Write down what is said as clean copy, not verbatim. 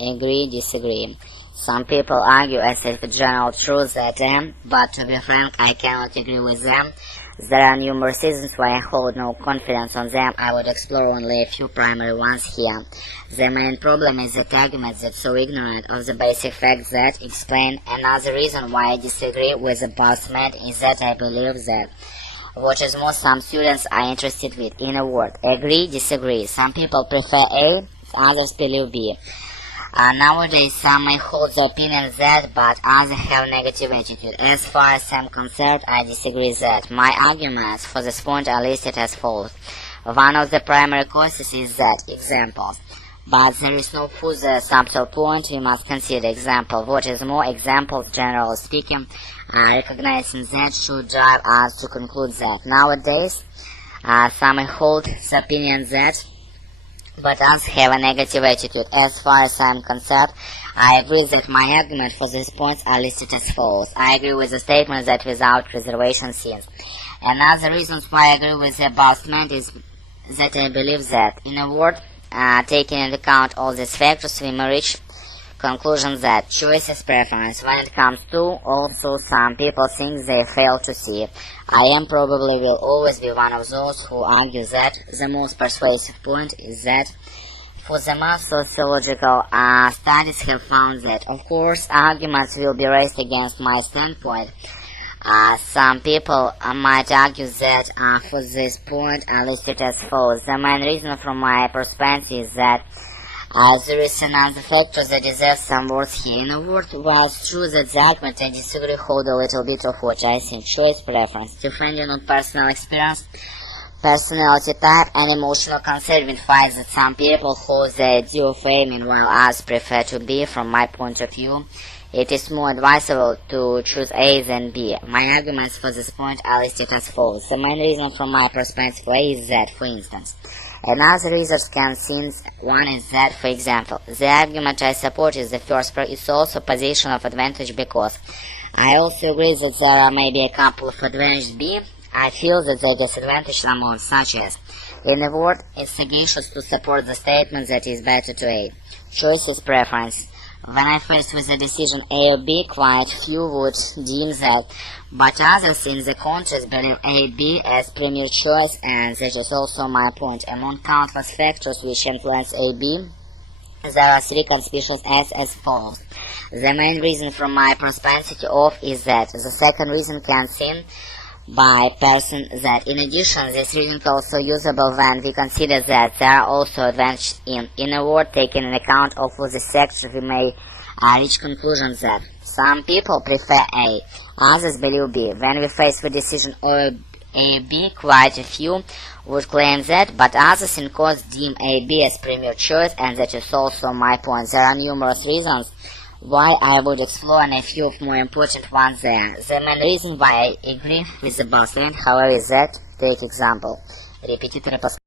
Agree, disagree. Some people argue as if a general truth that but to be frank, I cannot agree with them. There are numerous reasons why I hold no confidence on them. I would explore only a few primary ones here. The main problem is that arguments that so ignorant of the basic facts that explain. Another reason why I disagree with the postman is that I believe that what is more, some students are interested with. In a word, agree, disagree. Some people prefer A, others believe B. Nowadays, some may hold the opinion that, but others have negative attitude. As far as I'm concerned, I disagree that. My arguments for this point are listed as follows. One of the primary causes is that, examples. But there is no further subtle point we must consider. Example. What is more, examples, generally speaking, recognizing that should drive us to conclude that. Nowadays, some may hold the opinion that, but others have a negative attitude. As far as I am concerned, I agree that my arguments for these points are listed as follows. I agree with the statement that without reservation since. Another reason why I agree with the above statement is that I believe that, in a word, taking into account all these factors, we may reach conclusion that choice is preference. When it comes to, also some people think they fail to see. I am probably will always be one of those who argue that the most persuasive point is that for the most sociological studies have found that, of course, arguments will be raised against my standpoint. Some people might argue that for this point are listed as false. The main reason from my perspective is that there is another factor that deserves some words here. In a word, while it's true that the argument I disagree hold a little bit of what I think choice preference, depending on personal experience, personality type, and emotional concern, with fact that some people hold the idea of aiming while others prefer to be. From my point of view, it is more advisable to choose A than B. My arguments for this point are listed as follows. The main reason from my perspective is that, for instance, another reason can since one is that, for example, the argument I support is the first is also position of advantage because I also agree that there are maybe a couple of advantages B. I feel that the disadvantage are more, such as, in a word, it's sagacious to support the statement that is better to A. Choice is preference. When I faced with the decision A or B, quite few would deem that, but others in the contrast believe A, B as premier choice, and that is also my point. Among countless factors which influence A, B, there are three conspicuous as follows. The main reason from my perspective is that. The second reason can seen by person that. In addition, this reason is also usable when we consider that there are also advantages in a word, taking into account of the sector, we may reach conclusions that some people prefer A, others believe B. When we face the decision or A, B, quite a few would claim that, but others in cause deem A, B as premier choice, and that is also my point. There are numerous reasons why I would explore and a few of more important ones there. The main reason why I agree with the above statement, however, is that, take example, Репетиторы